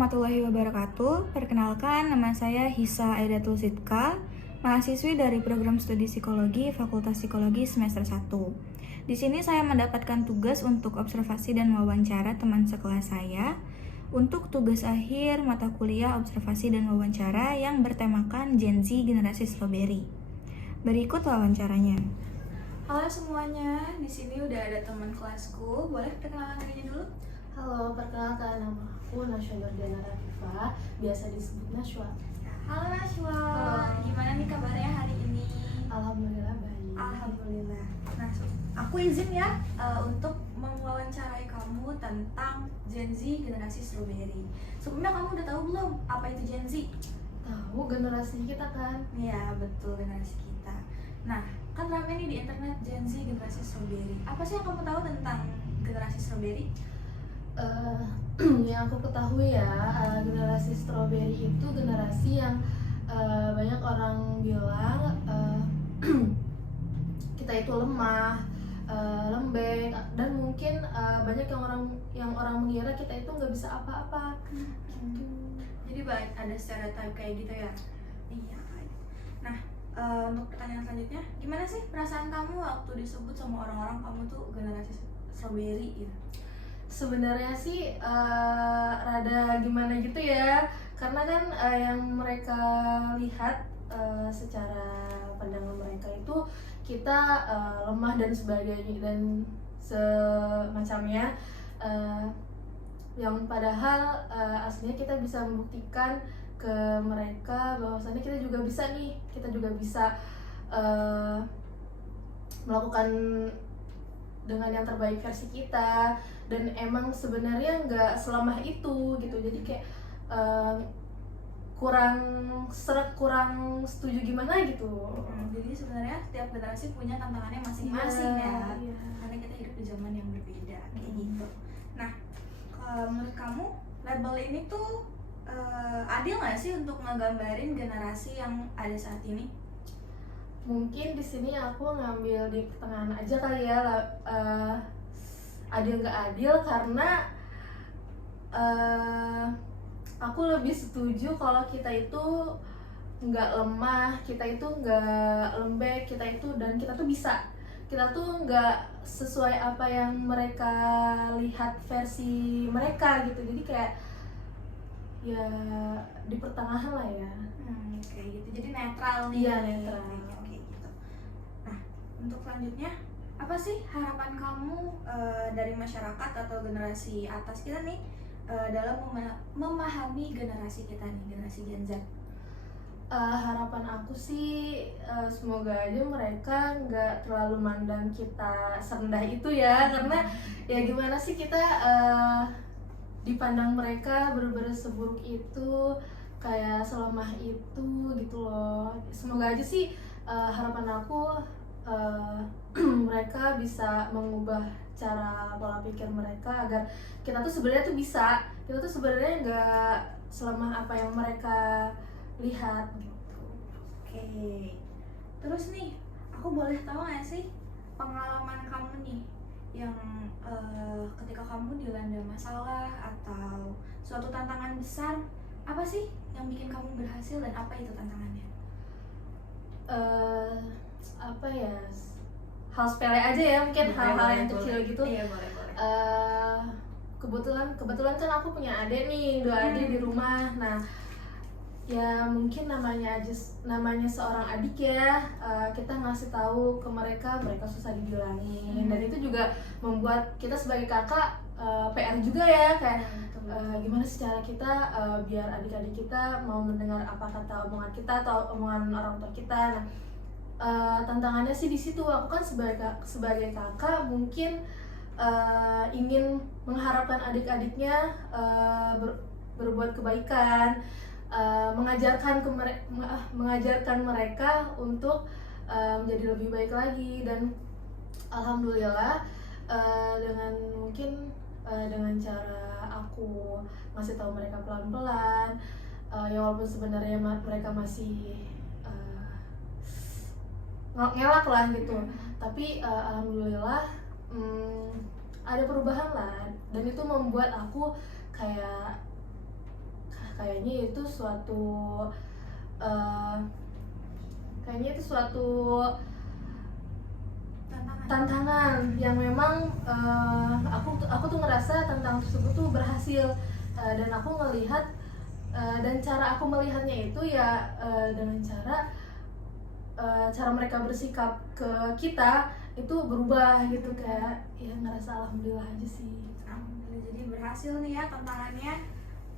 warahmatullahi wabarakatuh. Perkenalkan, nama saya Hisa Aidatul Sidka, mahasiswi dari program studi psikologi Fakultas Psikologi semester 1. Di sini saya mendapatkan tugas untuk observasi dan wawancara teman sekelas saya untuk tugas akhir mata kuliah observasi dan wawancara yang bertemakan Gen Z generasi strawberry. Berikut wawancaranya. Halo semuanya, di sini udah ada teman kelasku. Boleh perkenalan dirinya dulu? Halo, perkenalkan nama aku Nashwa Nurdiana Rafifa, biasa disebut Nashwa. Halo Nashwa. Halo. Gimana nih kabarnya hari ini? Alhamdulillah baik. Alhamdulillah. Nah, aku izin ya untuk mewawancarai kamu tentang Gen Z generasi strawberry. Sebelumnya kamu udah tahu belum apa itu Gen Z? Tahu generasi kita kan? Iya, betul, generasi kita. Nah, kan rame nih di internet Gen Z generasi strawberry. Apa sih yang kamu tahu tentang generasi strawberry? Yang aku ketahui ya, generasi strawberry itu generasi yang banyak orang bilang kita itu lemah, lembek, dan mungkin banyak yang orang mengira kita itu nggak bisa apa-apa. Gitu. Jadi banyak ada stereotype kayak gitu ya? Iya. Nah, untuk pertanyaan selanjutnya, gimana sih perasaan kamu waktu disebut sama orang-orang kamu tuh generasi strawberry gitu? Sebenarnya sih rada gimana gitu ya, karena kan yang mereka lihat secara pandangan mereka itu kita lemah dan sebagainya dan semacamnya, yang padahal aslinya kita bisa membuktikan ke mereka bahwasannya kita juga bisa nih, kita juga bisa melakukan dengan yang terbaik versi kita, dan emang sebenarnya nggak selemah itu gitu. Jadi kayak kurang seret, kurang setuju gimana gitu. Jadi sebenarnya setiap generasi punya tantangannya masing-masing ya. Iya. Karena kita hidup di zaman yang berbeda kayak gitu. Nah, menurut kamu label ini tuh adil nggak sih untuk ngegambarin generasi yang ada saat ini? Mungkin di sini aku ngambil di pertengahan aja kali ya, adil nggak adil, karena aku lebih setuju kalau kita itu nggak lemah, kita itu nggak lembek, kita tuh bisa, kita tuh nggak sesuai apa yang mereka lihat versi mereka gitu. Jadi kayak ya di pertengahan lah ya. Kayak gitu. Jadi netral nih. Iya, netral. Kayak gitu. Nah, untuk selanjutnya, apa sih harapan kamu dari masyarakat atau generasi atas kita nih dalam memahami generasi kita nih, generasi Gen Z? Harapan aku sih semoga aja mereka nggak terlalu mandang kita serendah itu ya, karena ya gimana sih kita dipandang mereka bener-bener seburuk itu, kayak selemah itu gitu loh. Semoga aja sih harapan aku mereka bisa mengubah cara pola pikir mereka agar kita tuh sebenarnya tuh bisa, kita tuh sebenarnya nggak selemah apa yang mereka lihat gitu. Oke. Terus nih, aku boleh tahu nggak sih pengalaman kamu nih yang ketika kamu dilanda masalah atau suatu tantangan besar, apa sih yang bikin kamu berhasil dan apa itu tantangannya? Apa ya, hal sepele aja ya, mungkin hal-hal yang kecil gitu. Iya, boleh. Kebetulan kan aku punya adik nih, 2 adik di rumah. Nah, ya mungkin namanya seorang adik ya, kita ngasih tahu ke mereka susah dibilangin, dan itu juga membuat kita sebagai kakak PR juga ya, kayak gimana sih cara kita biar adik-adik kita mau mendengar apa kata omongan kita atau omongan orang tua kita. Nah, tantangannya sih di situ. Aku kan sebagai kakak mungkin ingin mengharapkan adik-adiknya berbuat kebaikan, mengajarkan mereka untuk menjadi lebih baik lagi. Dan alhamdulillah dengan cara aku ngasih tahu mereka pelan-pelan, ya walaupun sebenarnya mereka masih ngelak lah gitu, tapi alhamdulillah ada perubahan lah, dan itu membuat aku kayak kayaknya itu suatu tantangan yang memang aku tuh ngerasa tantangan tersebut tuh berhasil, dan aku ngelihat dan cara aku melihatnya itu ya dengan cara mereka bersikap ke kita itu berubah gitu, kayak ya ngerasa alhamdulillah aja sih. Alhamdulillah, jadi berhasil nih ya tantangannya.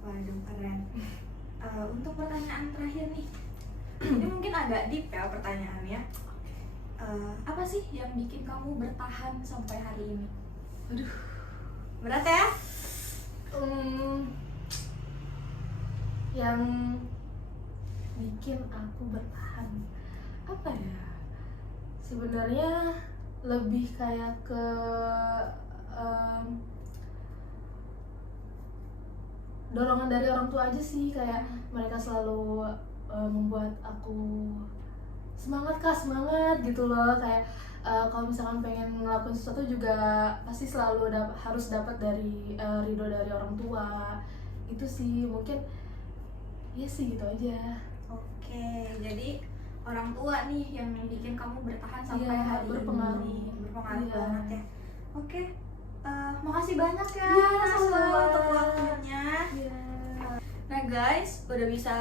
Waduh, keren. Untuk pertanyaan terakhir nih, ini mungkin agak deep ya pertanyaannya. Apa sih yang bikin kamu bertahan sampai hari ini? Aduh, Berat ya? Yang bikin aku bertahan apa ya? Sebenarnya lebih kayak ke dorongan dari orang tua aja sih, kayak mereka selalu membuat aku semangat kak, semangat gitu loh, kayak kalau misalkan pengen ngelakuin sesuatu juga pasti selalu harus dapat dari ridho dari orang tua. Itu sih mungkin, ya sih gitu aja. Oke, jadi orang tua nih yang bikin kamu bertahan sampai Iya, hari berpengaruh. ini. Berpengaruh Iya. banget ya. Oke, makasih banyak ya Iya, Naswa sama-sama. untuk waktunya. Iya. Nah guys, udah bisa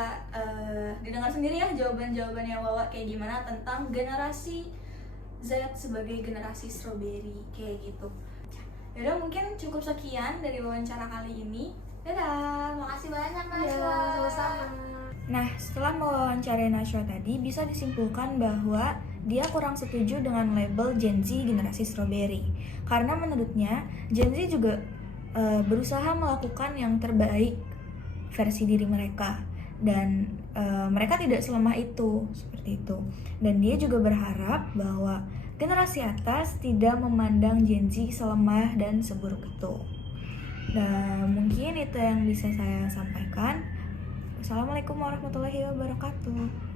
didengar sendiri ya jawaban-jawabannya Wawa kayak gimana tentang generasi Z sebagai generasi strawberry kayak gitu. Yaudah, mungkin cukup sekian dari wawancara kali ini. Dadah, makasih banyak Iya, Naswa. sama-sama. Nah, setelah mewawancarai Naswa tadi, bisa disimpulkan bahwa dia kurang setuju dengan label Gen Z generasi strawberry. Karena menurutnya, Gen Z juga berusaha melakukan yang terbaik versi diri mereka. Dan mereka tidak selemah itu, seperti itu. Dan dia juga berharap bahwa generasi atas tidak memandang Gen Z selemah dan seburuk itu. Dan mungkin itu yang bisa saya sampaikan. Assalamualaikum warahmatullahi wabarakatuh.